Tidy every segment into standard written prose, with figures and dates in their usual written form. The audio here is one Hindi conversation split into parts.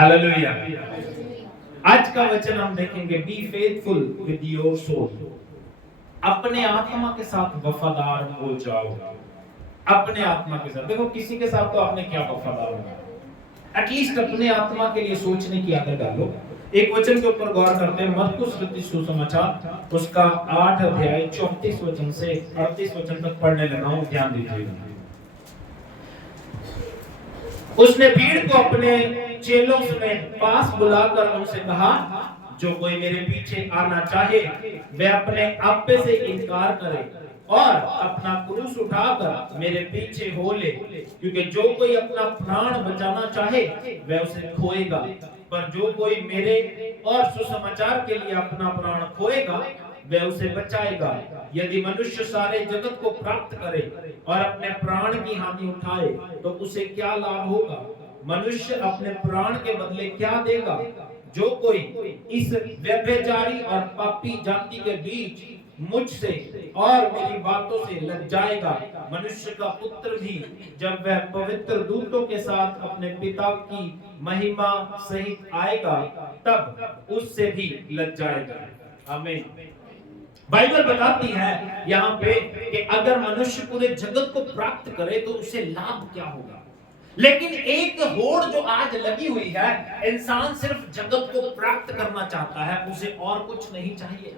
हालेलुया। आज का वचन हम देखेंगे, be faithful with your soul. अपने आत्मा के साथ वफादार हो जाओ। अपने आत्मा के साथ, देखो किसी के साथ तो आपने क्या वफादार होना, एटलीस्ट अपने आत्मा के लिए सोचने की आदत डालो। एक वचन के ऊपर गौर करते हैं, मरकुस लिखित सुसमाचार उसका 8 अध्याय 34 वचन से 38 वचन तक पढ़ने लगा हूं, ध्यान दीजिएगा। उसने भीड़ को अपने चेलों समेत पास बुलाकर उनसे कहा, जो कोई मेरे पीछे आना चाहे वह अपने आपे से इनकार करे और अपना क्रूस उठाकर मेरे पीछे हो ले। क्योंकि जो कोई अपना प्राण बचाना चाहे वह उसे खोएगा, पर जो कोई मेरे और सुसमाचार के लिए अपना प्राण खोएगा वह उसे बचाएगा। यदि मनुष्य सारे जगत को प्राप्त करे और अपने प्राण की हानि उठाए तो उसे क्या लाभ होगा? मनुष्य अपने प्राण के बदले क्या देगा? जो कोई इस व्यभिचारी और पापी जाति के बीच मुझसे और मेरी बातों से लग जाएगा, मनुष्य का पुत्र भी जब वह पवित्र दूतों के साथ अपने पिता की महिमा सहित आएगा तब उससे भी लग जाएगा। आमीन। बाइबल बताती है यहाँ पे कि अगर मनुष्य पूरे जगत को प्राप्त करे तो उसे लाभ क्या होगा। लेकिन एक होड़ जो आज लगी हुई है, इंसान सिर्फ जगत को प्राप्त करना चाहता है, उसे और कुछ नहीं चाहिए।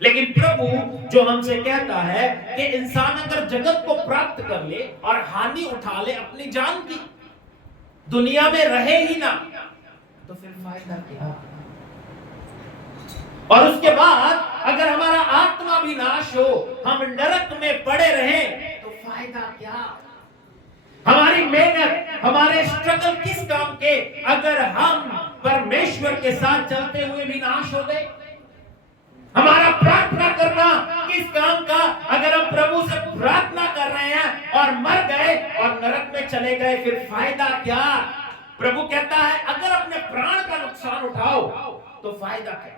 लेकिन प्रभु जो हमसे कहता है कि इंसान अगर जगत को प्राप्त कर ले और हानि उठा ले अपनी जान की, दुनिया में रहे ही ना, तो फिर फायदा क्या? और उसके बाद अगर हमारा आत्मा भी नाश हो, हम नरक में पड़े रहें, तो फायदा क्या? हमारी मेहनत, हमारे स्ट्रगल किस काम के, अगर हम परमेश्वर के साथ चलते हुए भी नाश हो गए? हमारा प्रार्थना करना किस काम का, अगर हम प्रभु से प्रार्थना कर रहे हैं और मर गए और नरक में चले गए, फिर फायदा क्या? प्रभु कहता है अगर अपने प्राण का नुकसान उठाओ तो फायदा क्या?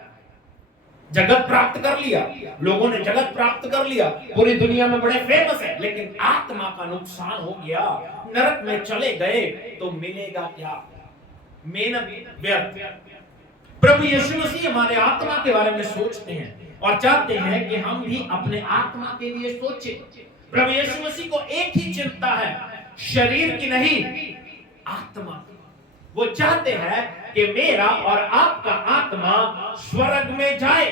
जगत प्राप्त कर लिया, लोगों ने जगत प्राप्त कर लिया, पूरी दुनिया में बड़े फेमस है, लेकिन आत्मा का नुकसान हो गया, नरक में चले गए, तो मिलेगा क्या? मेहनत व्यर्थ। प्रभु यीशु मसीह हमारे आत्मा के बारे में सोचते हैं और चाहते हैं कि हम भी अपने आत्मा के लिए सोचें। प्रभु यीशु मसीह को एक ही चिंता है, शरीर की नहीं, आत्मा की। वो चाहते हैं कि मेरा और आपका आत्मा स्वर्ग में जाए,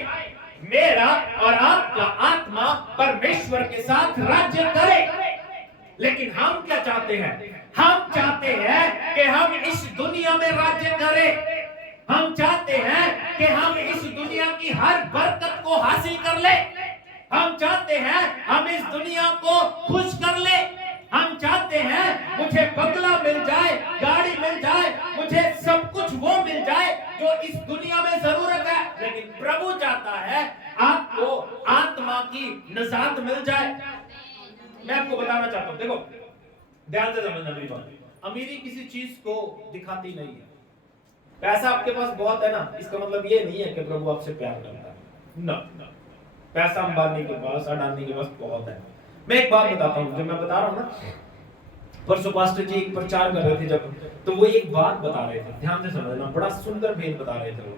मेरा और आपका आत्मा परमेश्वर के साथ राज्य करे। लेकिन हम क्या चाहते हैं? हम चाहते हैं कि हम इस दुनिया में राज्य करें। हम चाहते हैं कि हम इस दुनिया की हर बरकत को हासिल कर ले। हम चाहते हैं हम इस दुनिया को खुश कर ले। हम चाहते हैं मुझे बंगला मिल जाए, गाड़ी मिल जाए, मुझे सब कुछ वो मिल जाए जो इस दुनिया में जरूरत है। लेकिन प्रभु चाहता है आपको आत्मा की निजात मिल जाए। मैं आपको बताना चाहता हूं, देखो ध्यान से समझना मेरी बात। अमीरी किसी चीज को दिखाती नहीं है। पैसा आपके पास बहुत है ना, इसका मतलब ये नहीं है कि प्रभु आपसे प्यार करता है। ना, पैसा अंबानी के पास, अडानी के पास बहुत है। मैं एक बात बताता हूँ, जो मैं बता रहा हूँ ना, परसों पास्टर जी एक प्रचार कर रहे थे जब, तो वो एक बात बता रहे थे, ध्यान से समझना, बड़ा सुंदर भेद बता रहे थे वो।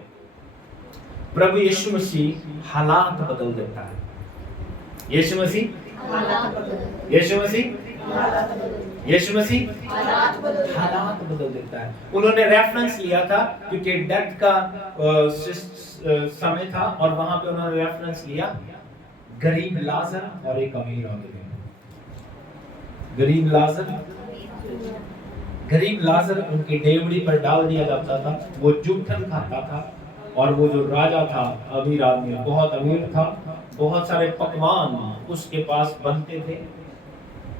प्रभु यीशु मसीह हालात बदल देता है। यीशु मसीह यीशु मसीह यीशु मसीह हालात बदल देता है। उन्होंने रेफरेंस लिया था क्योंकि डेथ का समय था और वहां पे उन्होंने रेफरेंस लिया गरीब लाजर और एक अमीर आदमी। गरीब लाजर उनकी डेवड़ी पर डाल दिया जाता था, वो जूठन खाता था, और वो जो राजा था, अमीर आदमी, बहुत अमीर था, बहुत सारे पकवान उसके पास बनते थे।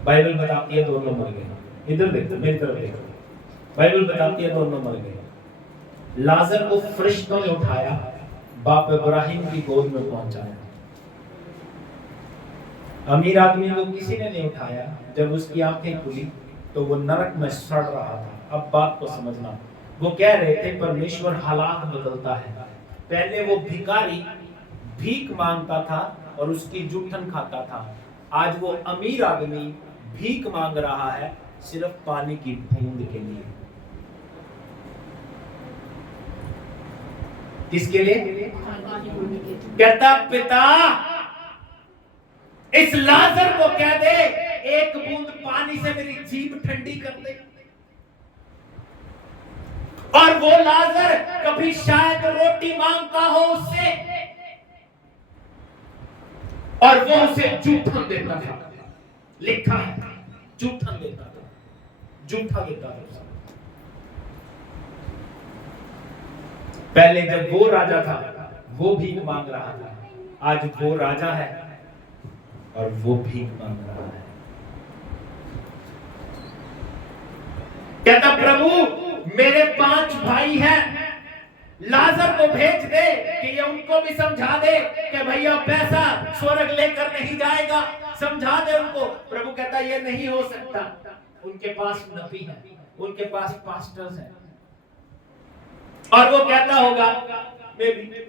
बाइबल बताती है दोनों मर गए। इधर देखो, मेरी तरफ देखो, बाइबल बताती है दोनों मर गए। लाजर को फरिश्तों ने उठाया, बाप इब्राहिम की गोद में पहुंचाया। अमीर आदमी को किसी ने नहीं उठाया। जब उसकी आंखें खुली तो वो नरक में सड़ रहा था। अब बात को समझना, वो कह रहे थे परमेश्वर हालात बदलता है। पहले वो भिखारी भीख मांगता था और उसकी जूठन खाता था, आज वो अमीर आदमी भीख मांग रहा है सिर्फ पानी की बूंद के लिए। किसके लिए? कहता पिता इस लाजर को कह दे एक बूंद पानी से मेरी जीभ ठंडी कर दे। और वो लाजर कभी शायद रोटी मांगता हो उससे, और वो उसे जूठन देता था। लिखा है जूठन देता था, जूठा देता था। पहले जब वो राजा था वो भीख मांग रहा था, आज वो राजा है और वो भीख मांग रहा है। कहता प्रभु मेरे 5 भाई हैं, लाजर को भेज दे कि ये उनको भी समझा दे कि भैया पैसा स्वर्ग लेकर नहीं जाएगा, समझा दे उनको। प्रभु कहता ये नहीं हो सकता, उनके पास नबी है, उनके पास पास्टर्स हैं। और वो कहता होगा,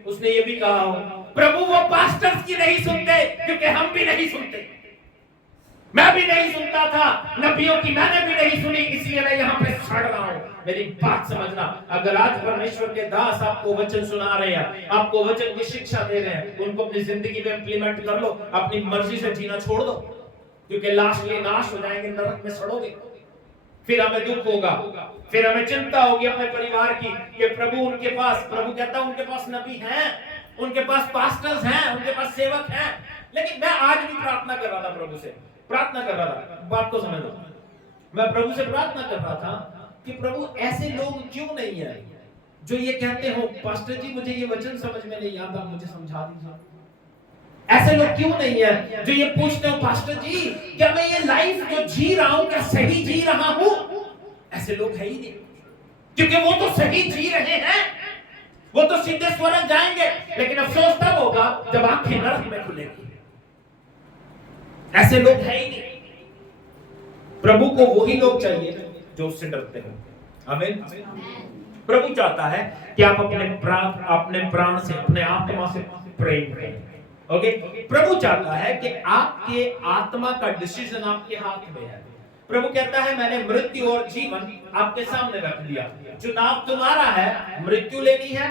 उसने ये भी कहा हो, प्रभु वो पास्टर्स की नहीं सुनते क्योंकि हम भी नहीं सुनते, मैं भी नहीं सुनता था, नबियों की मैंने भी नहीं सुनी, इसलिए मैं यहाँ पे सड़ रहा हूँ। मेरी बात समझना, अगर आज परमेश्वर के दास आपको वचन सुना रहे हैं, आपको वचन की शिक्षा दे रहे हैं, उनको अपनी जिंदगी में इंप्लीमेंट कर लो, अपनी मर्जी से जीना छोड़ दो, क्योंकि लास्ट नाश हो जाएंगे, नरक में सड़ोगे। फिर हमें दुख होगा, फिर हमें चिंता होगी अपने परिवार की कि प्रभु उनके पास, प्रभु कहता है उनके पास नबी हैं, उनके पास पास्टर्स हैं, उनके पास सेवक हैं। लेकिन मैं आज भी प्रार्थना कर रहा था, प्रभु से प्रार्थना कर रहा था, बात को समझ लो, मैं प्रभु से प्रार्थना कर रहा था कि प्रभु ऐसे लोग क्यों नहीं है जो ये कहते हो पास्टर जी मुझे ये वचन समझ में नहीं आता, मुझे समझा दीजिए। ऐसे लोग क्यों नहीं है जो ये पूछते हो पास्टर जी क्या मैं ये लाइफ जो जी रहा हूं क्या सही जी रहा हूं? ऐसे लोग है ही नहीं, क्योंकि वो तो सही जी रहे हैं, वो तो सीधे स्वर्ग जाएंगे। लेकिन अफसोस तब होगा जब आंखें नरक में खुलेंगी। ऐसे लोग है ही नहीं। प्रभु को वही लोग चाहिए जो उससे डरते हो। आमीन। प्रभु चाहता है कि आप अपने प्राण से, अपने आत्मा से प्रेम करें। ओके, प्रभु चाहता है कि आपके आत्मा का डिसीजन आपके हाथ में है। प्रभु कहता है मैंने मृत्यु और जीवन आपके सामने रख दिया, चुनाव तुम्हारा है, मृत्यु लेनी है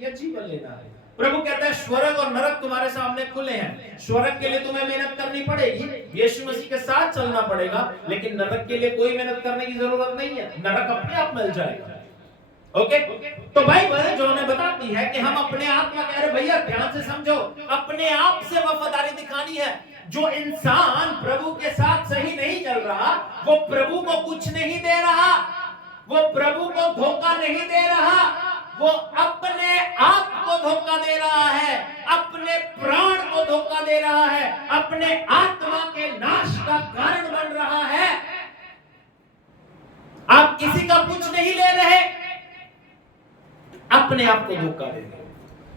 या जीवन लेना है। प्रभु कहता है स्वर्ग और नरक तुम्हारे सामने खुले हैं। स्वर्ग के लिए तुम्हें मेहनत करनी पड़ेगी, यीशु मसीह के साथ चलना पड़ेगा, लेकिन नरक के लिए कोई मेहनत करने की जरूरत नहीं है, नरक अपने आप मिल जाएगा। ओके, तो बाइबल जो हमें बताती है कि हम अपने आत्मा, कह रहे भैया ध्यान से समझो, अपने आप से वफादारी दिखानी है। जो इंसान प्रभु के साथ सही नहीं चल रहा, वो प्रभु को कुछ नहीं दे रहा, वो प्रभु को धोखा नहीं दे रहा, वो अपने आप को धोखा दे रहा है, अपने प्राण को धोखा दे रहा है, अपने आत्मा के नाश का कारण बन रहा है। आप किसी का कुछ नहीं ले रहे, अपने आप को धोखा दे रहे,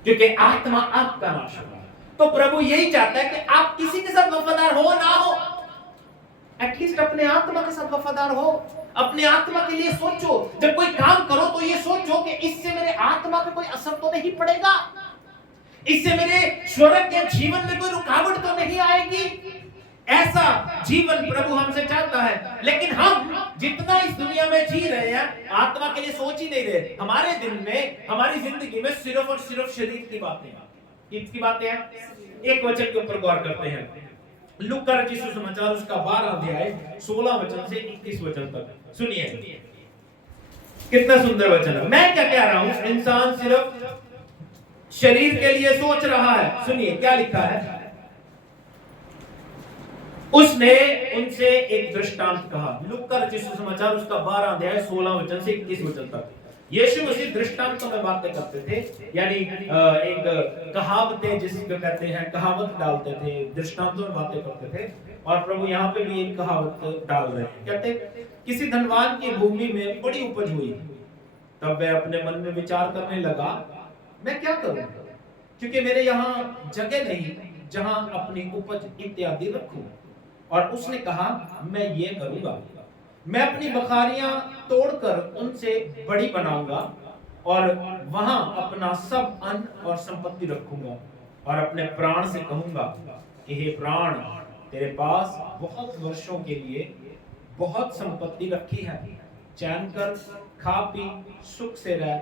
क्योंकि आत्मा आपका नाश होगा। तो प्रभु यही चाहता है कि आप किसी के साथ वफादार हो ना हो, एटलीस्ट अपने आत्मा के साथ वफादार हो। अपने आत्मा के लिए सोचो, जब कोई काम करो तो ये सोचो कि इससे मेरे आत्मा पे कोई असर तो नहीं पड़ेगा, इससे मेरे स्वर्ग के जीवन में कोई रुकावट तो नहीं आएगी। ऐसा जीवन प्रभु हमसे चाहता है। लेकिन हम जितना इस दुनिया में जी रहे हैं, आत्मा के लिए सोच ही नहीं रहे। हमारे दिल में, हमारी जिंदगी में सिर्फ और सिर्फ शरीर की बातें हैं। किसकी बातें हैं? एक वचन के ऊपर गौर करते हैं, लूका रचित सुसमाचार उसका 12 अध्याय 16 वचन से 21 वचन तक सुनिए। कितना सुंदर वचन है। मैं क्या कह रहा हूं, इंसान सिर्फ शरीर के लिए सोच रहा है। सुनिए क्या लिखा है। उसने उनसे एक दृष्टांत कहा, लूका रचित सुसमाचार उसका 12 अध्याय 16 वचन से 21 वचन तक। यीशु मसीह दृष्टांतों में बातें करते थे, यानी एक कहावतें जिसको कहते हैं, कहावत डालते थे, दृष्टांतों में बातें करते थे। और प्रभु यहाँ पे भी एक कहावत डाल रहे हैं। कहते किसी धनवान की भूमि में बड़ी उपज हुई, तब वह अपने मन में विचार करने लगा मैं क्या करूं, क्योंकि मेरे यहाँ जगह नहीं जहां अपनी उपज इत्यादि रखूं। और उसने कहा मैं ये करूंगा, मैं अपनी बखारियां तोड़कर उनसे बड़ी बनाऊंगा और वहां अपना सब अन्न और संपत्ति रखूंगा, और अपने प्राण से कहूंगा कि हे प्राण, तेरे पास बहुत वर्षों के लिए बहुत संपत्ति रखी है, चैन कर, खा पी, सुख से रह।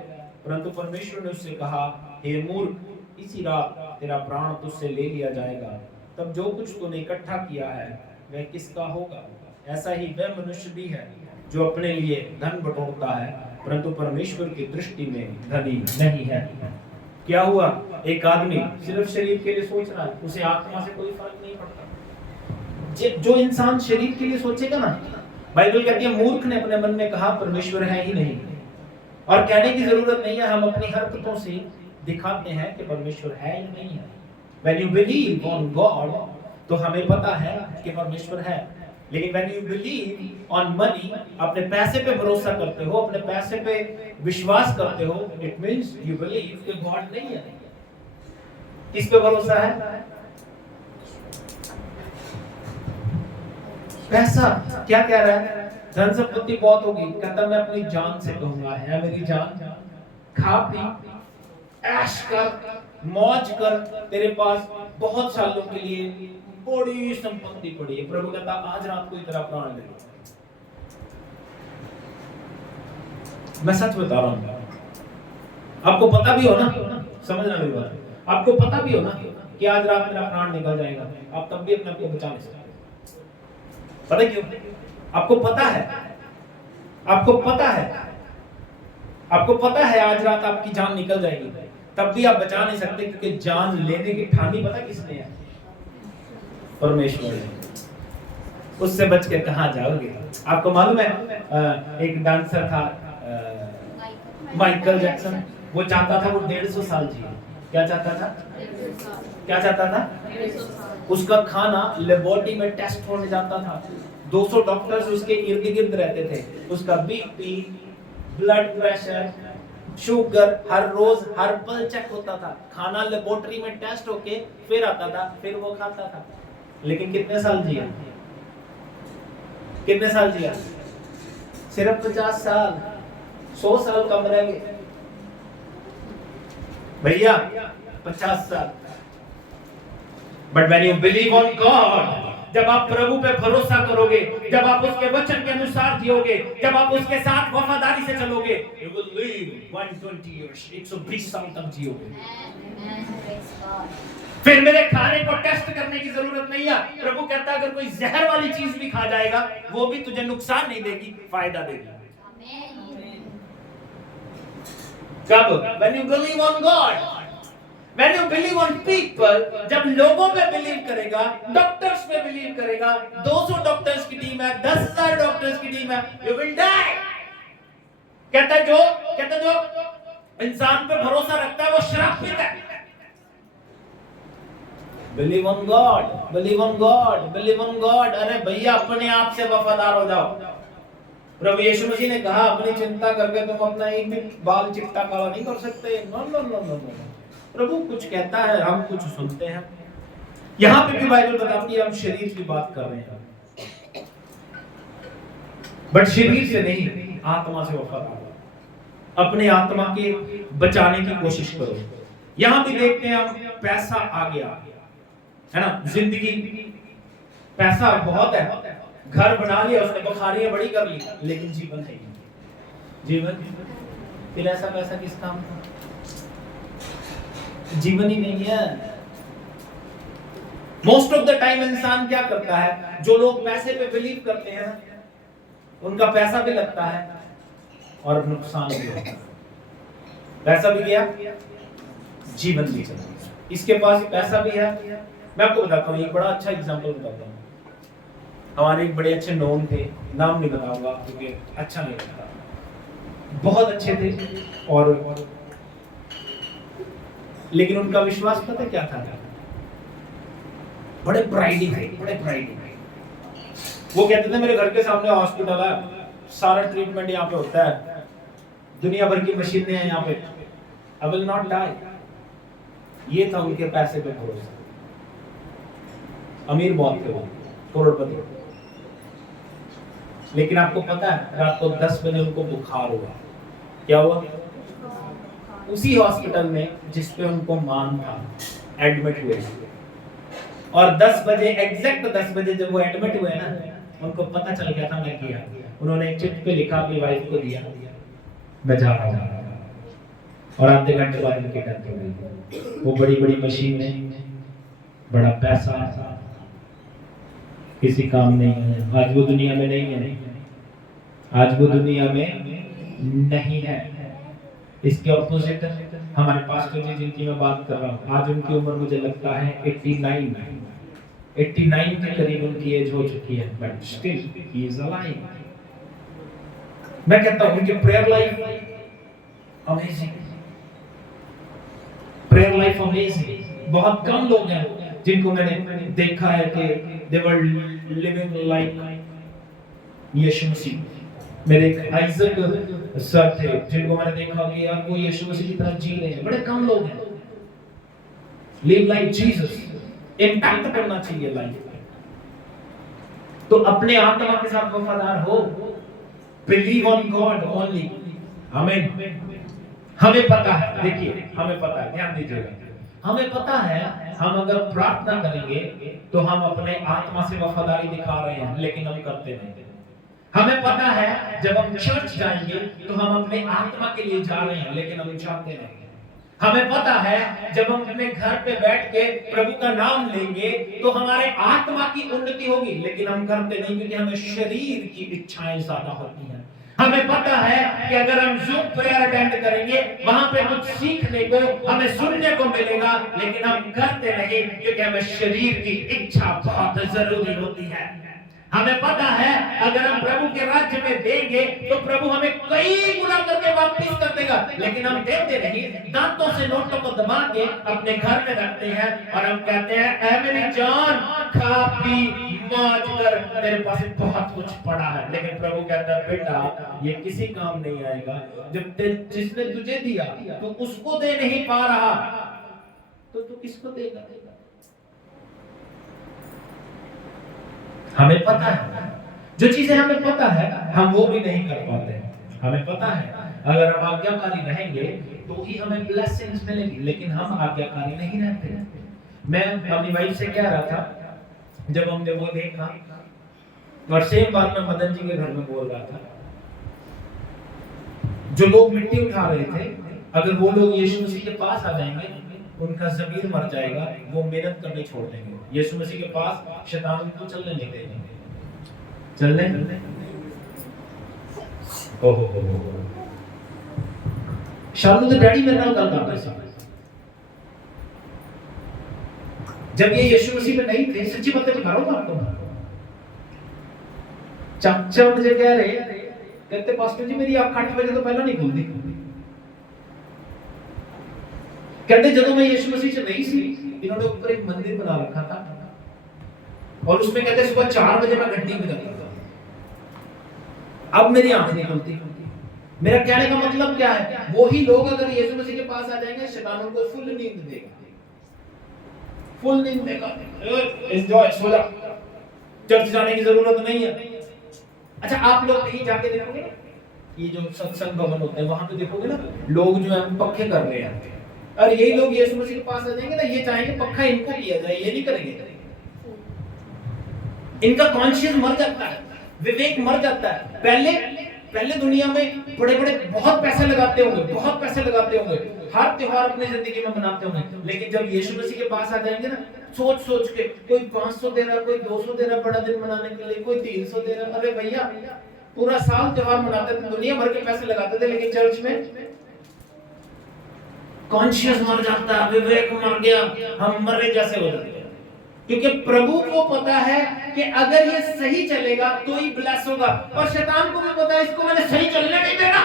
परंतु परमेश्वर ने उससे कहा हे मूर्ख, इसी रात तेरा प्राण तुझसे ले लिया जाएगा। तब जो कुछ तूने इकट्ठा किया है वह किसका होगा? ऐसा ही वह मनुष्य भी है जो अपने लिए धन बटोरता है परंतु परमेश्वर की दृष्टि में धनी नहीं है। क्या हुआ? एक आदमी सिर्फ शरीर के लिए सोच रहा है, उसे आत्मा से कोई फर्क नहीं पड़ता। जो इंसान शरीर के लिए सोचेगा ना, बाइबल कहती है मूर्ख ने अपने मन में कहा परमेश्वर है ही नहीं। और कहने की जरूरत नहीं है, हम अपनी हरकतों से दिखाते हैं कि परमेश्वर है या नहीं है। When you believe on God, तो हमें पता है कि परमेश्वर है। लेकिन when you believe on money, अपने पैसे पे भरोसा करते हो, अपने पैसे पे विश्वास करते हो, it means you believe कि God नहीं है। किस पे भरोसा है? पैसा क्या कह रहा है? धन संपत्ति बहुत होगी, कहता मैं अपनी जान से कहूंगा, है मेरी जान, खा पी ऐश कर, मौज कर, तेरे पास बहुत सालों के लिए बड़ी संपत्ति पड़ी है। प्रभु कहता आज रात को तेरा प्राण ले लो। मैं सच बता रहा हूं, आपको पता भी हो ना, समझना मेरी बात, आपको पता भी हो ना कि आज रात मेरा प्राण निकल जाएगा, आप तब भी अपने आप को बचा नहीं सकते। पता क्यों? आपको पता है, आपको पता है, आपको पता है आज रात आपकी जान निकल जाएगी, तब भी आप बचा नहीं सकते क्योंकि जान लेने की ठानी पता किसने है? परमेश्वर ने। उससे बच के कहां जाओगे? आपको मालूम है एक डांसर था माइकल जैक्सन, वो चाहता था वो 150 साल जिए। क्या चाहता था? क्या चाहता था? उसका खाना लेबोरेटरी में टेस्ट होने जाता था, 200 डॉक्टर्स उसके इर्द गिर्द रहते थे, उसका बीपी, ब्लड प्रेशर, शुगर हर रोज हर पल चेक होता था, खाना लेबोरेटरी में टेस्ट होके फिर आता था, फिर वो खाता था। लेकिन कितने साल जिया? कितने साल जिया? सिर्फ 50 साल। 100 साल कम रह गए भैया, 50 साल। But when you believe on God, जब आप प्रभु पे भरोसा करोगे, जब आप उसके वचन के अनुसार जियोगे, जब आप उसके साथ वफादारी से चलोगे, you will live 120 years, 120 साल तक जियोगे। फिर मेरे खाने को टेस्ट करने की जरूरत नहीं है। प्रभु कहता है अगर कोई जहर वाली चीज भी खा जाएगा, वो भी तुझे नुकसान नहीं देगी, फायदा देगी। कब? When you believe on God, When you believe on people, जब लोगों पे बिलीव करेगा, डॉक्टर्स पे बिलीव करेगा, 200 डॉक्टर्स की टीम है, 10,000 डॉक्टर्स की टीम है, you will die। कहता जो इंसान पे भरोसा रखता है वो श्रापित है। Believe on God, believe on God, believe on God। अरे भैया अपने आप से वफादार हो जाओ। प्रभु यीशु मसीह ने कहा अपनी चिंता करके तुम अपना एक भी बाल चिट्टा काला नहीं कर सकते। No no no no no. प्रभु कुछ कहता है, हम कुछ सुनते हैं। यहां पे भी बाइबल बताती है हम शरीर की बात कर रहे हैं, बट शरीर से नहीं, आत्मा से वफादार, अपने आत्मा के बचाने की कोशिश करो। यहां भी देखते हैं हम पैसा आ गया है ना, जिंदगी पैसा बहुत है, घर बना लिया उसने, बखारियां बड़ी कर ली, लेकिन जीवन नहीं। जीवन फिर ऐसा पैसा किस काम का? जीवन ही नहीं है। मोस्ट ऑफ द टाइम इंसान क्या करता है, जो लोग पैसे पे बिलीव करते हैं ना, उनका पैसा भी लगता है और नुकसान भी होता है। पैसा भी गया, जीवन भी चला गया। इसके पास पैसा भी है। मैं आपको बताता हूँ, एक बड़ा अच्छा एग्जांपल बताता हूँ। हमारे एक बड़े अच्छे नॉन थे, नाम नहीं बताऊंगा क्योंकि अच्छा नहीं लगता, बहुत अच्छे थे, और लेकिन उनका विश्वास पता क्या था? बड़े प्राइडी थे, बड़े प्राइडी। वो कहते थे मेरे घर के सामने हॉस्पिटल है, सारा ट्रीटमेंट यहाँ पे होता है, दुनिया भर की मशीनें हैं यहाँ पे, आई विल नॉट डाई। ये था उनके पैसे पे भरोसा। अमीर बहुत थे वो, करोड़पति। लेकिन आपको पता है रात को 10 बजे उनको बुखार हुआ। क्या हुआ? उसी हॉस्पिटल में जिस पे उनको मान था, एडमिट हुए। और 10 बजे, एग्जैक्ट 10 बजे जब वो एडमिट हुए ना, उनको पता चल गया था मैं किया। उन्होंने एक चिट पे लिखा, अपनी वाइफ को दिया, मैं जा रहा हूँ। और आधे घंटे बाद उनकी डेथ हो गई। वो बड़ी बड़ी मशीनें, बड़ा पैसा किसी काम नहीं है। आज वो दुनिया में नहीं है, आज वो दुनिया में नहीं है। इसके ऑपोजिट हमारे पास्टर जी जिनकी मैं बात कर रहा हूँ, आज उनकी उम्र मुझे लगता है 89 के करीब उनकी एज हो चुकी है, but still he is alive. मैं कहता हूँ उनकी prayer life amazing, prayer life amazing. बहुत कम लोग हैं जिनको मैंने देखा है कि दे वर लिविंग लाइक यीशु मसीह। मेरे एक आइजक सर थे जिनको मैंने देखा कि यार वो यीशु मसीह की तरह जी रहे हैं। बड़े कम लोग हैं लिव लाइक जीसस। इम्पैक्ट करना चाहिए लाइफ में, तो अपने आत्मा के साथ वफादार हो। Believe on God only. आमीन। हमें पता है, देखिए हमें पता है, ध्यान दीजिएगा, हमें पता है हम अगर प्रार्थना करेंगे तो हम अपने आत्मा से वफादारी दिखा रहे हैं, लेकिन हम करते नहीं। हमें पता है जब हम चर्च जाएंगे तो हम अपने आत्मा के लिए जा रहे हैं, लेकिन हम चाहते नहीं। हमें पता है जब हम अपने घर पे बैठ के प्रभु का नाम लेंगे तो हमारे आत्मा की उन्नति होगी, लेकिन हम करते नहीं क्योंकि हमें शरीर की इच्छाएं ज्यादा होती हैं। हमें पता है कि अगर हम जूम प्रेयर अटेंड करेंगे वहां पे कुछ सीखने को, हमें सुनने को मिलेगा, लेकिन हम करते नहीं क्योंकि हमें शरीर की इच्छा बहुत जरूरी होती है। हमें पता है अगर हम प्रभु के राज्य में देंगे तो प्रभु हमें कई गुना करके वापस कर देगा, लेकिन हम देते नहीं। दांतों से नोटों को दबा के अपने घर में रखते हैं और हम कहते हैं ऐ मेरी जान खा पी मौज कर, तेरे पास बहुत कुछ पड़ा है। लेकिन प्रभु कहता है बेटा ये किसी काम नहीं आएगा। जब जिसने तुझे दिया तो उसको दे नहीं पा रहा तो तू किसको देगा? हमें पता है जो चीजें हमें पता है हम वो भी नहीं कर पाते। हमें पता है अगर हम आज्ञाकारी रहेंगे तो ही हमें ब्लेसिंग्स मिलेगी, लेकिन हम आज्ञाकारी नहीं रहते। मैं अपनी वाइफ से कह रहा था जब हमने वो देखा, और सेम बात मैं मदन जी के घर में बोल रहा था, जो लोग मिट्टी उठा रहे थे अगर वो लोग यीशु मसीह के पास आ जाएंगे उनका ज़मीर मर जाएगा, वो मेहनत करनी छोड़ देंगे। यीशु मसीह के पास शैतान उनको चलने नहीं देंगे। चलने ओहो शानू तो डैडी मेरे नाल गल करते सी जब ये यीशु मसीह में नहीं थे। सच्ची बातें बता रहा हूं आपको। चाचा मुझे कह रहे कहते पास्टर जी मेरी आंख 8 बजे तो पहला नहीं खुलती। कहते जब मैं यीशु मसीह से नहीं सी इन्होंने ऊपर एक मंदिर बना रखा था और उसमें कहते सुबह 4 बजे मैं घंटी बजाता था। अब मेरी आंख नहीं खुलती। मेरा कहने का मतलब क्या है, वही लोग अगर यीशु मसीह के पास आ जाएंगे शैतान उनको फुल नींद देगा, फुल नींद देगा। एंजॉय, सो जा, चर्च जाने की जरूरत नहीं है। अच्छा आप लोग कहीं जाके देखोगे ये जो सत्संग भवन होते हैं वहां पे देखोगे ना लोग जो है पक्के कर रहे हैं, और यही लोग यीशु मसीह के पास आ जाएंगे ना ये चाहेंगे पक्का इनको किया जाए, ये नहीं करेंगे। इनका कॉन्शियस मर जाता है, विवेक मर जाता है। पहले दुनिया में बड़े बड़े बहुत पैसे लगाते होंगे, हर त्योहार अपनी जिंदगी में मनाते होंगे, लेकिन जब यीशु मसीह के पास आ जाएंगे ना सोच के कोई 500 दे रहा, कोई 200 दे रहा बड़ा दिन मनाने के लिए, कोई 300 दे रहा। अरे भैया पूरा साल त्योहार मनाते थे, दुनिया भर के पैसे लगाते थे, लेकिन चर्च में कॉन्शियस मर जाता है, विवेक मर गया, हम मरे जैसे हो जाते हैं। क्योंकि प्रभु को पता है कि अगर ये सही चलेगा तो ही ब्लेस होगा, और शैतान को भी पता है इसको मैंने सही चलने नहीं देना,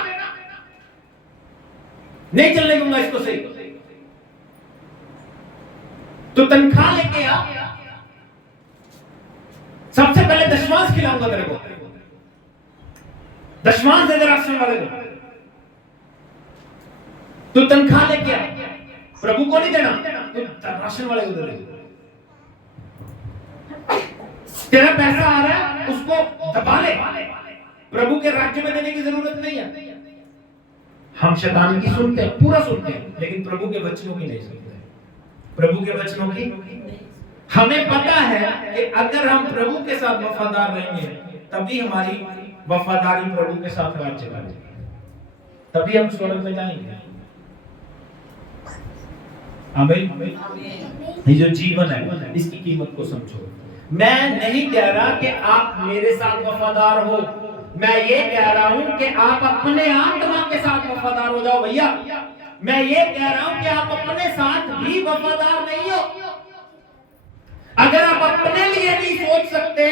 नहीं चलने दूंगा इसको सही। तो तनख्वाह लेके आ, सबसे पहले दशमांश खिलाऊंगा तेरे को, दशमांश दे दे राशन वाले को। तो तनख्वाह लेके आ, प्रभु को नहीं देना तो राशन वाले को दे। तेरा पैसा आ रहा है उसको दबा ले, प्रभु के राज्य में देने की जरूरत नहीं है। हम शैतान की सुनते हैं, पूरा सुनते हैं, लेकिन प्रभु के वचनों की नहीं सुनते। प्रभु के वचनों की हमें पता है कि अगर हम प्रभु के साथ वफादार रहेंगे तभी हमारी वफादारी प्रभु के साथ राज्य करेगी, तभी हम स्वर्ग में जाएंगे। आमीन। ये जो जीवन है इसकी कीमत को समझो। मैं नहीं कह रहा कि आप मेरे साथ वफादार हो, मैं ये कह रहा हूं कि आप अपने आत्मा के साथ वफादार हो जाओ भैया। मैं ये कह रहा हूं कि आप अपने साथ भी वफादार नहीं हो। अगर आप अपने लिए नहीं सोच सकते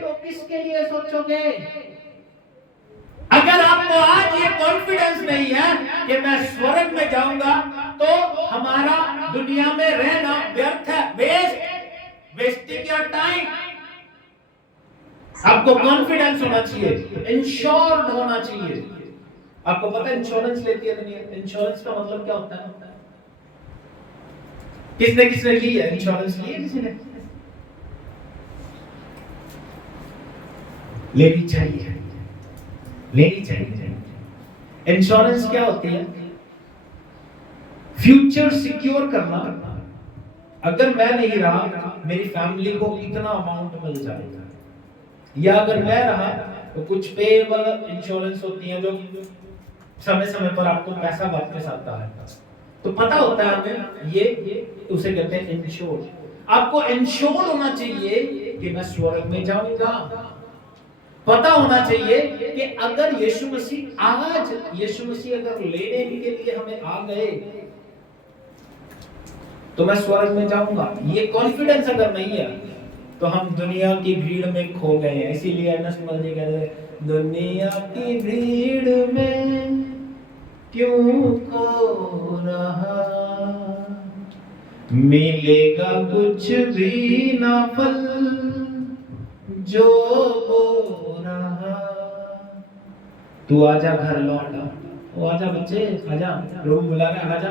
तो किसके लिए सोचोगे? अगर आपको आज ये कॉन्फिडेंस नहीं है कि मैं स्वर्ग में जाऊंगा, तो हमारा दुनिया में रहना व्यर्थ है, वेस्टिंग योर टाइम। आपको कॉन्फिडेंस होना चाहिए, इंश्योर्ड होना चाहिए। आपको पता है इंश्योरेंस लेती है दुनिया? इंश्योरेंस का मतलब क्या होता है? किसने किसने ली है इंश्योरेंस? ली है किसी ने? लेनी चाहिए, लेनी चाहिए। इंश्योरेंस क्या होती है? फ्यूचर सिक्योर करना। अगर मैं नहीं रहा, मेरी फैमिली को इतना अमाउंट मिल जाएगा, या अगर मैं रहा तो कुछ पेएबल इंश्योरेंस होती है जो समय समय पर आपको पैसा वापस आता है। तो पता होता है हमें, ये उसे कहते हैं इंश्योर। आपको इंश्योर होना चाहिए कि मैं स्वर्ग में जाऊंगा। पता होना चाहिए कि अगर यीशु मसीह अगर लेने के लिए हमें आ गए तो मैं स्वर्ग में जाऊंगा। ये कॉन्फिडेंस अगर नहीं है तो हम दुनिया की भीड़ में खो गए हैं। इसीलिए अर्नेस्ट मंगल जी कहते हैं, दुनिया की भीड़ में क्यों खो रहा, मिलेगा कुछ भी ना फल जो बो रहा। तू आजा घर लौट, ओ आजा बच्चे आजा, प्रभु बुला रहा है, आजा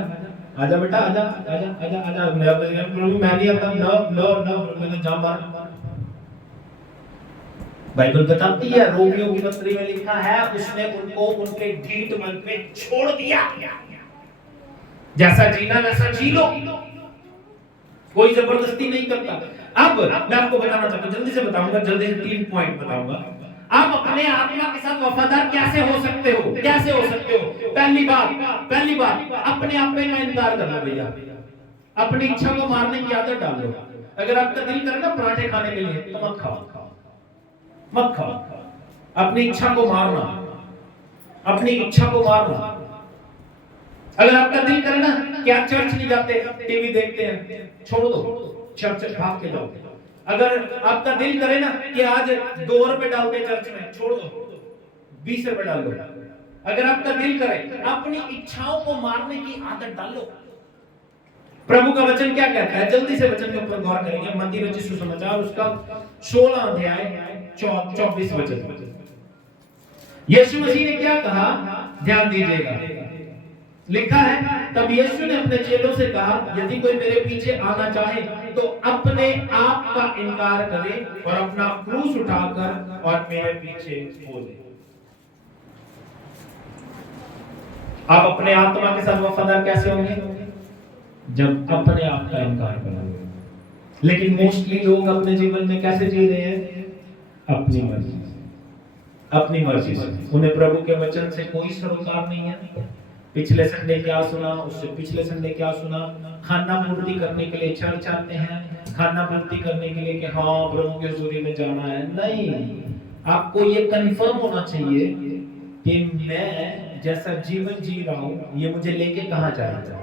आजा बेटा आजा आजा आजा आजा। प्रभु मैं नहीं आता, नो नो नो, प्रभु ने जाम मारा। बाइबल बताती है, रोमियो की पत्री में लिखा है, उसने उनको उनके ढीठ मन पे छोड़ दिया। जैसा जीना वैसा जी लो, कोई जबरदस्ती नहीं करता। अब मैं आपको बताना चाहता हूं, जल्दी से बताऊंगा, जल्दी से 3 पॉइंट बताऊंगा। आप अपने आत्मा के साथ वफादार कैसे हो सकते हो? कैसे हो सकते हो? पहली बात अपने आप पे इनकार करना भैया। अपनी इच्छा को मारने की आदत डाल लो। अगर आपका दिल करे ना पराठे खाने के लिए, तो मत खाओ। अपनी इच्छा को मारना, अपनी इच्छा को मारना। अगर आपका दिल करे ना कि आप चर्च नहीं जाते, टीवी देखते हैं, छोड़ दो, चर्च भाग के जाओ। अगर आपका दिल करे ना कि आज 2 रुपए डालते चर्च में, छोड़ दो, 20 रुपए डाल दो। अगर आपका दिल करे, अपनी इच्छाओं को मारने की आदत डालो। प्रभु का वचन क्या कहता है? जल्दी से वचन के ऊपर गौर करेंगे। मत्ती रचित सुसमाचार उसका 16 अध्याय 24 वचन। यीशु मसीह ने क्या कहा? ध्यान दीजिएगा। लिखा है, तब यीशु ने अपने चेलों से कहा, यदि कोई मेरे पीछे आना चाहे तो अपने आप का इनकार करे और अपना क्रूस उठाकर और मेरे पीछे हो ले। आप अपने आत्मा के साथ वफादार कैसे होंगे? जब अपने आप का इनकार करोगे। लेकिन मोस्टली लोग अपने जीवन में कैसे जी रहे हैं? अपनी मर्जी से। उन्हें प्रभु के वचन से कोई सरोकार नहीं है। पिछले संडे क्या सुना, उससे पिछले संडे क्या सुना, खाना पूर्ति करने के लिए चर्च आते हैं, खाना पूर्ति करने के लिए कि हाँ प्रभु के हुजूरी में जाना है। नहीं, आपको ये कंफर्म होना चाहिए कि मैं जैसा जीवन जी रहा हूं ये मुझे लेके कहां जाएगा।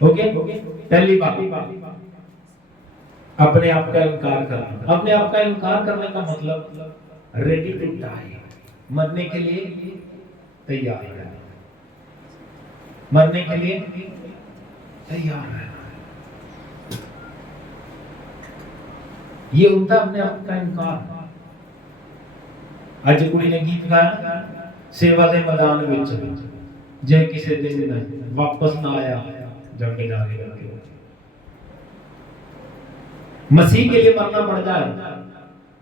ओके? पहली बात अपने आप का इनकार करना। अपने आप का इनकार करने का मतलब रेडी टू डाई, मरने के लिए तैयार है, मरने के लिए तैयार है। ये होता अपने आप का इनकार। आज कुड़ी ने गीत गाया, सेवा दे मैदान विच जे किसी दिन वापस ना आया जंग जाने लगे। मसीह के लिए मरना पड़ जाए,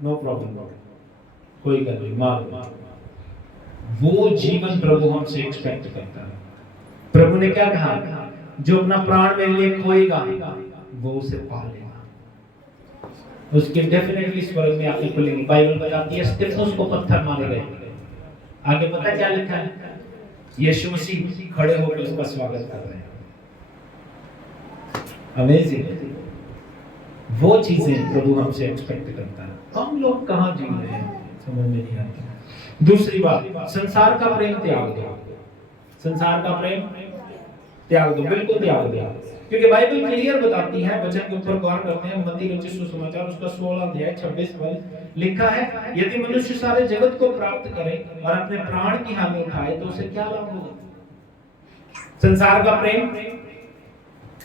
नो प्रॉब्लम, कोई गल नहीं, मार। वो जीवन प्रभु हमसे एक्सपेक्ट करता है। प्रभु ने क्या कहा? जो अपना प्राण मेरे लिए खोएगा वो उसे पा लेगा। उसके डेफिनेटली स्वर्ग में आके खुलेंगे। बाइबल बताती है स्तिफनुस को पत्थर मारे गए। आगे पता क्या लिखा है? यीशु मसीह खड़े होकर उसका स्वागत कर रहे हैं। अमेजिंग। वो चीजें प्रभु हमसे एक्सपेक्ट करता है। हम लोग कहाँ जी रहे हैं समझ में नहीं आता। दूसरी बात, संसार का प्रेम त्याग दो। संसार का प्रेम त्याग दो, बिल्कुल त्याग दो, क्योंकि बाइबल क्लियर बताती है, वचन के ऊपर गौर करते हैं। मत्ती रचित सुसमाचार उसका 16 अध्याय 26 पद लिखा है, यदि मनुष्य सारे जगत को प्राप्त करे और अपने प्राण की हानि उठाए तो उसे क्या लाभ होगा। संसार का प्रेम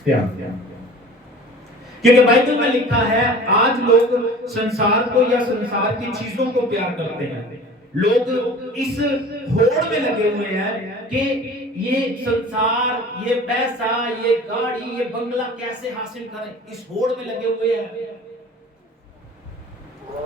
त्याग दो, क्योंकि बाइबल में लिखा है आज लोग संसार को या संसार की चीजों को प्यार करते हैं। लोग इस होड़ में लगे हुए हैं कि ये संसार, ये पैसा, ये गाड़ी, ये बंगला कैसे हासिल करें, इस होड़ में लगे हुए हैं।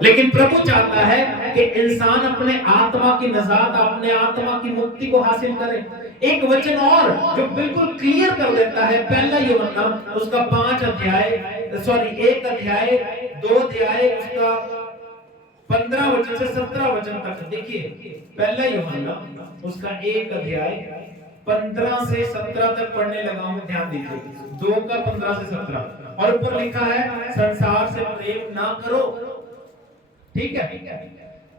लेकिन प्रभु चाहता है कि इंसान अपने आत्मा की नजात, अपने आत्मा की मुक्ति को हासिल करे। एक वचन और जो बिल्कुल क्लियर कर देता है, पहला यूहन्ना उसका 1 अध्याय 2 अध्याय उसका 15 वचन से 17 वचन तक देखिए। पहला यूहन्ना उसका 1 अध्याय 15 से 17 तक पढ़ने लगा हूं, ध्यान दीजिए। 2 का 15 से 17 और ऊपर लिखा है संसार से प्रेम ना करो। ठीक है,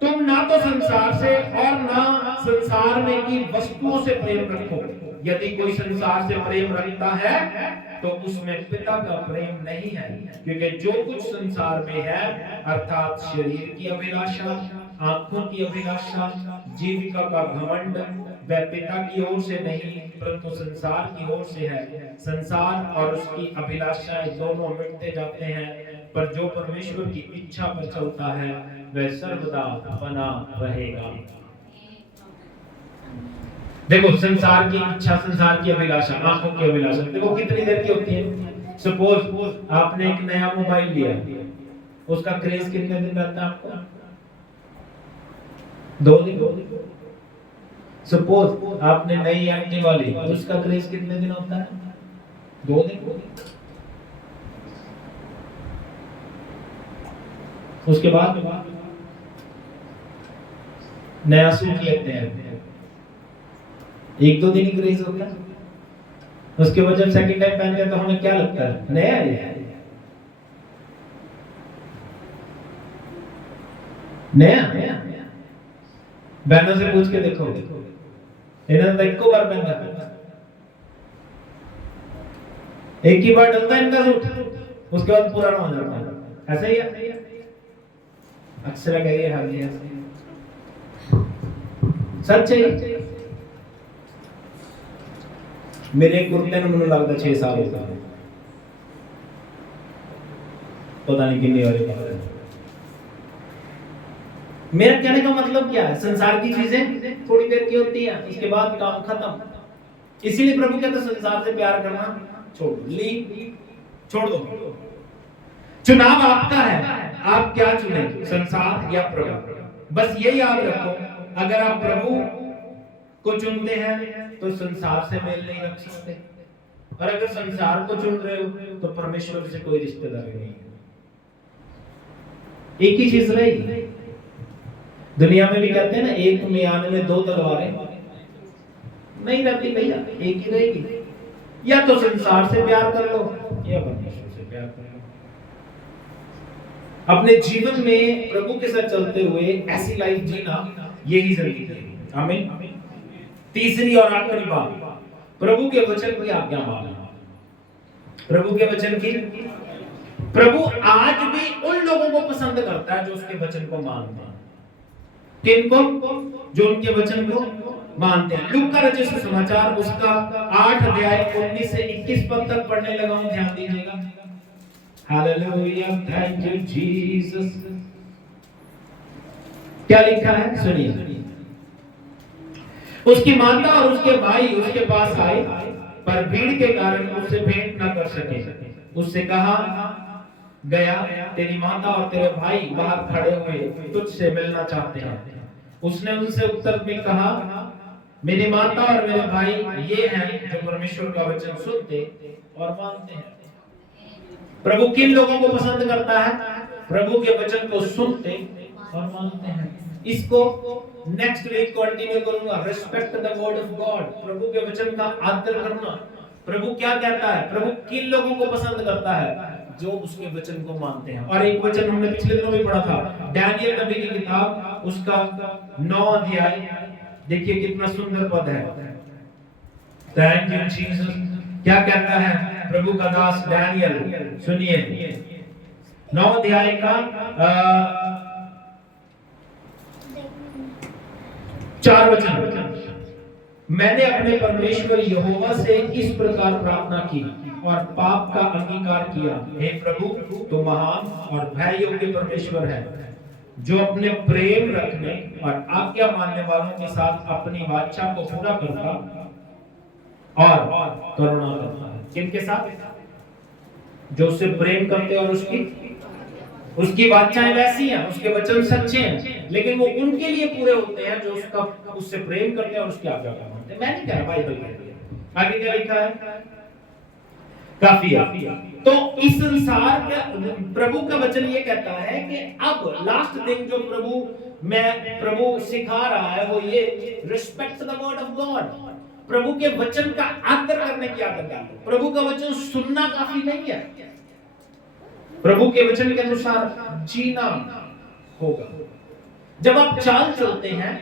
तुम ना तो संसार से और ना संसार में की वस्तुओं से प्रेम रखो। यदि कोई संसार से प्रेम रखता है तो उसमें पिता का प्रेम नहीं है, क्योंकि जो कुछ संसार में है अर्थात शरीर की अभिलाषा, आंखों की अभिलाषा, जीविका का घमंड, वह पिता की ओर से नहीं परंतु संसार की ओर से है। संसार और उसकी अभिलाषाएं दोनों मिटते जाते हैं, पर जो परमेश्वर की इच्छा पर चलता है वह सर्वदा बना रहेगा। देखो, संसार की इच्छा, संसार की अभिलाषा, आंखों की अभिलाषा, देखो कितनी देर की होती है। सपोज आपने एक नया मोबाइल लिया, उसका क्रेज कितने दिन रहता है आपको? 2 दिन। सपोज आपने नई एक्टिवा ली, उसका क्रेज कितने दिन होता है? 2 दिन। उसके बाद नया सूट लेते हैं, 1-2 दिन ही क्रेज होता है। उसके बाद जब सेकंड टाइम पहनते हैं तो हमें क्या लगता है? नया है, नया। बहनों से पूछ के देखो, इन्होंने तो एक बार पहना, एक ही बार डलता है इनका सूट, उसके बाद पुराना हो जाता है। ऐसा ही है, अक्सर कहिए हाँ जी सच है। मेरे कुर्ते में लगता 6 साल होता है, पता नहीं कितनी बार। मेरा कहने का मतलब क्या है? संसार की चीजें थोड़ी देर की होती है, उसके बाद काम खत्म। इसीलिए प्रभु कहते हैं संसार से प्यार करना छोड़ दो। चुनाव आपका है, आप क्या चुने, संसार या प्रभु। बस ये याद रखो, अगर आप प्रभु को चुनते हैं तो संसार से मेल नहीं रख सकते, और अगर संसार को चुन रहे हो तो परमेश्वर से कोई रिश्तेदारी नहीं है। एक ही चीज रहेगी। दुनिया में भी कहते हैं ना, एक म्यान में 2 तलवारें नहीं रहती भैया, एक ही रहेगी। या तो संसार से प्यार कर लो या परमेश्वर से प्यार कर लो। अपने जीवन में प्रभु के साथ चलते हुए ऐसी लाइफ जीना, यही जिंदगी है। आमीन। तीसरी और आखिरी बात, प्रभु के वचन की आज्ञा मानना। प्रभु के वचन की, प्रभु आज भी उन लोगों को पसंद करता है जो उसके वचन को मानते हैं। किनको? जो उनके वचन को मानते हैं। लूका रचित सुसमाचार उसका 8 अध्याय 19 से 21 पद तक पढ़ने लगा हूं, ध्यान दीजिएगा। Hallelujah, thank you Jesus. क्या लिखा है सुनिए। उसकी माता और उसके भाई उसके पास आए, पर भीड़ के कारण उससे भेंट न कर सके। उससे कहा गया, तेरी माता और तेरे भाई बाहर खड़े हुए तुझसे मिलना चाहते हैं। उसने उनसे उत्तर में कहा, मेरी माता और मेरे भाई ये हैं जो परमेश्वर का वचन सुनते और मानते हैं। प्रभु किन लोगों को पसंद करता है? प्रभु के वचन को सुनते और मानते हैं। इसको नेक्स्ट वीक कंटिन्यू करूंगा। Respect the word of God, प्रभु के वचन का आदर करना। प्रभु क्या कहता है? प्रभु किन लोगों को पसंद करता है? जो उसके वचन को मानते हैं। और एक वचन हमने पिछले दिनों में पढ़ा था, दानियल नबी की किताब, उसका 9 अध्याय, देखिए कितना सुंदर पद है। Thank you Jesus. क्या कहता है प्रभु का दास दानियल? सुनिए 9 अध्याय का 4 वचन। मैंने अपने परमेश्वर यहोवा से इस प्रकार प्रार्थना की और पाप का अंगीकार किया, हे प्रभु तू महान और भय योग्य परमेश्वर है, जो अपने प्रेम रखने और आज्ञा मानने वालों के साथ अपनी वाचा को पूरा करता और करुणा करता है। किनके साथ? जो उससे प्रेम करते और उसकी वाचाएं वैसी हैं, उसके वचन सच्चे हैं, लेकिन वो उनके लिए पूरे होते हैं जो उससे प्रेम करते हैं और उसकी आज्ञा का मानते हैं। मैं नहीं कह रहा, बाइबल कहती है। आगे क्या लिखा है? काफी है। तो इस संसार का प्रभु का वचन ये कहता है कि अब लास्ट थिंग जो प्रभु सिखा रहा है वो ये, respect the word of God. प्रभु के वचन का आदर करने की आदत है। प्रभु का वचन सुनना काफी नहीं है, प्रभु के वचन के अनुसार जीना होगा। जब आप चाल चलते हैं,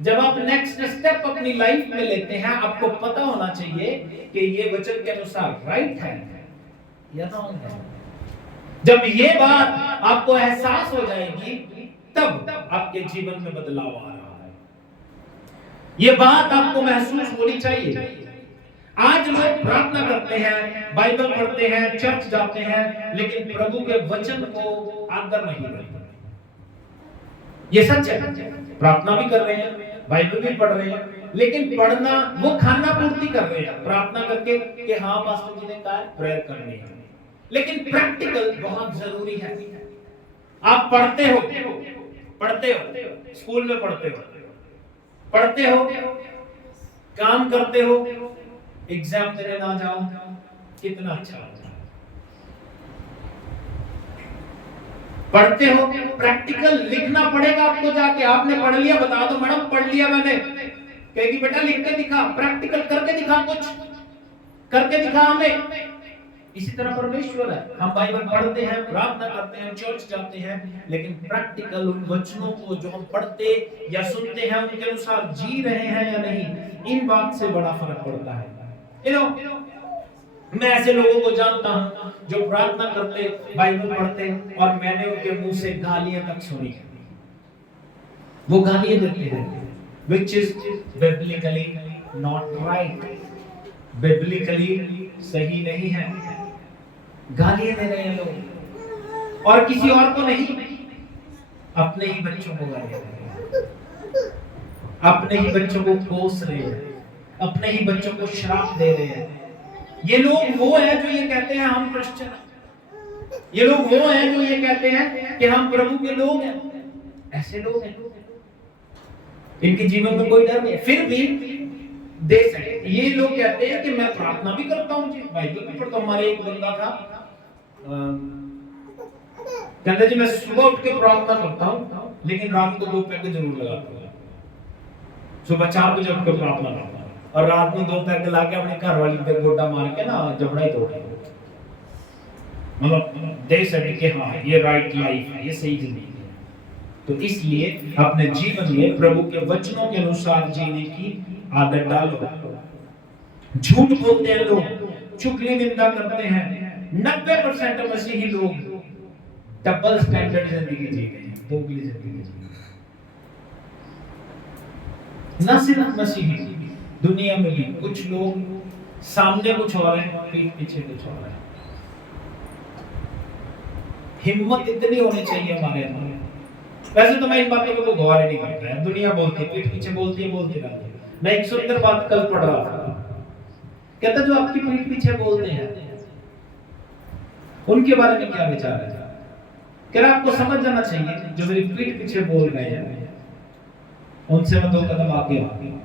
जब आप नेक्स्ट स्टेप अपनी लाइफ में लेते हैं, आपको पता होना चाहिए कि ये वचन के अनुसार राइट है या रॉन्ग है। जब ये बात आपको एहसास हो जाएगी, तब आपके जीवन में बदलाव आ रहा है। ये बात आपको महसूस होनी चाहिए। आज लोग प्रार्थना करते हैं, बाइबल पढ़ते हैं, चर्च जाते हैं, लेकिन प्रभु के वचन को आदर नहीं करते। ये सच है। प्रार्थना भी कर रहे हैं, बाइबल भी पढ़ रहे हैं, लेकिन पढ़ना वो खाना पूर्ति कर रहे हैं प्रार्थना करके कि हाँ पास्टर जी ने कहा प्रेयर करनी है, लेकिन प्रैक्टिकल बहुत जरूरी है। आप पढ़ते हो, स्कूल में पढ़ते हो, काम करते हो, एग्जाम देने ना जाओ, कितना अच्छा होता है। पढ़ते हो, प्रैक्टिकल लिखना पड़ेगा आपको जाके। आपने पढ़ लिया, बता दो मैडम पढ़ लिया मैंने, कहेगी बेटा लिख के दिखा, प्रैक्टिकल करके दिखा, कुछ करके दिखा हमें। इसी तरह परमेश्वर है। हम बाइबल पढ़ते हैं, प्रार्थना करते हैं, चर्च जाते हैं, लेकिन प्रैक्टिकल उन वचनों को जो हम पढ़ते या सुनते हैं उनके अनुसार जी रहे हैं या नहीं, इन बात से बड़ा फर्क पड़ता है। मैं ऐसे लोगों को जानता हूं जो प्रार्थना करते, बाइबल पढ़ते, और मैंने उनके मुंह से गालियां तक सुनी। वो गालियां देते हैं, which is biblically not right, biblically सही नहीं है। गालियां दे रहे हैं लोग, और किसी और को नहीं, अपने ही बच्चों को गालियां दे रहे हैं, अपने ही बच्चों को कोस रहे हैं, अपने ही बच्चों को श्राप दे रहे हैं। ये लोग वो हैं जो ये कहते हैं हम क्रिश्चियन हैं। ये लोग वो हैं जो ये कहते हैं कि हम प्रभु के लोग हैं। ऐसे लोग हैं, इनके जीवन में कोई डर नहीं है, फिर भी दे सकते। ये लोग कहते हैं कि मैं प्रार्थना भी करता हूँ जी, बाइबल भी पढ़ता हूँ। हमारे एक बंदा था, कहते जी मैं सुबह उठ के प्रार्थना करता हूँ, लेकिन रात को 2 पैग जरूर लगाता हूँ। सुबह 4 बजे उठ के प्रार्थना करता हूँ, और रात में 2 पैग ला के अपने घर वाली पे गोटा मार के ना जबड़ा ही तोड़, मतलब दे सके कि हाँ ये राइट लाइफ है, ये सही जिंदगी है। तो इसलिए अपने जीवन में प्रभु के वचनों के अनुसार जीने की आदत डालो। झूठ बोलते हैं लोग, चुगली निंदा करते हैं। 90% मसीही लोग डबल स्टैंडर्ड जिंदगी जी रहे हैं, दोगली जिंदगी जी रहे हैं। न सिर्फ मसीही, दुनिया में भी कुछ लोग सामने कुछ और है, पीठ पीछे कुछ और है। हिम्मत इतनी होनी चाहिए हमारे अंदर। वैसे तो मैं इन बातों को गौर ही नहीं करता है, दुनिया बोलती है, पीठ पीछे बोलती है, बोलती रहती है। मैं एक सुंदर बात कल पढ़ रहा था, कहता जो आपकी पीठ पीछे बोलते हैं उनके बारे में क्या विचार है? कह रहा आपको समझ जाना चाहिए जो मेरी पीठ पीछे बोल रहे हैं उनसे मैं 2 कदम आगे हूं,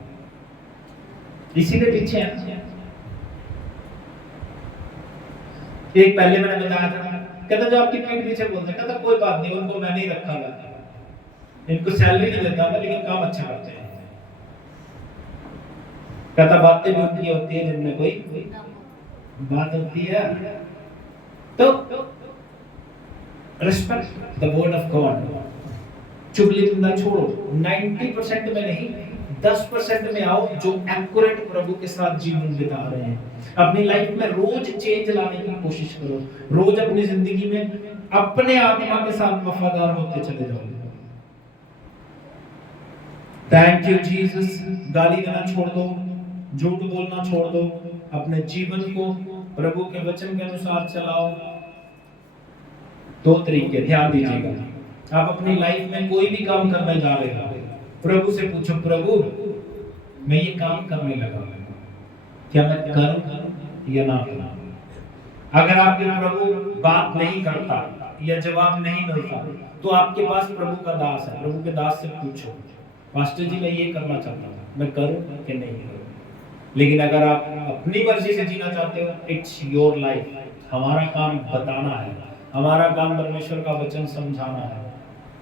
इसीलिए पीछे हैं। एक पहले मैंने बताया था, कहता जो आपकी पीठ पीछे बोलते हैं, कहता कोई बात नहीं, उनको मैंने ही रखा था, इनको सैलरी नहीं देता मैं, लेकिन काम अच्छा करते हैं। कहता बातें भी उनकी होती है जिनमें कोई बात होती है। तो respect the word of God. चुगली धंधा छोड़ो, 90% में नहीं 10% में आओ, जो एक्यूरेट प्रभु के साथ जीवन बिता रहे हैं। अपनी लाइफ में रोज चेंज लाने की कोशिश करो, रोज अपनी जिंदगी में अपने आत्मा के साथ वफादार होते चले जाओ। Thank you Jesus. गाली देना छोड़ दो, झूठ बोलना छोड़ दो, अपने जीवन को प्रभु के वचन के अनुसार चलाओ। दो तरीके ध्यान दीजिएगा। आप अपनी लाइफ में कोई भी काम करने जा रहे हो, प्रभु से पूछो, प्रभु मैं ये काम करने लगा, क्या मैं करूं या ना करूं? अगर आपके प्रभु बात नहीं करता या जवाब नहीं मिलता, तो आपके पास प्रभु का दास है। प्रभु के दास से पूछो, पास्टर जी मैं ये करना चाहता हूँ, मैं करूं कि नहीं करूं? लेकिन अगर आप अपनी मर्जी से जीना चाहते हो, इट्स योर लाइफ। हमारा काम बताना है, हमारा काम परमेश्वर का वचन समझाना है।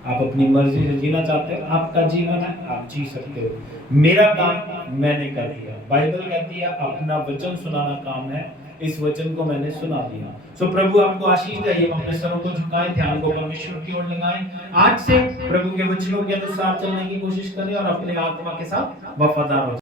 आप अपनी मर्जी से जीना चाहते हो, आपका जीवन है, आप जी सकते हो। मेरा काम मैंने कर दिया। बाइबल कहती है अपना वचन सुनाना काम है, इस वचन को मैंने सुना दिया। सो प्रभु आपको आशीष दे। अपने सरों को झुकाएं, ध्यान को परमेश्वर की ओर लगाएं। आज से प्रभु के वचनों के अनुसार चलने की कोशिश करें और अपने आत्मा के साथ वफादार हो।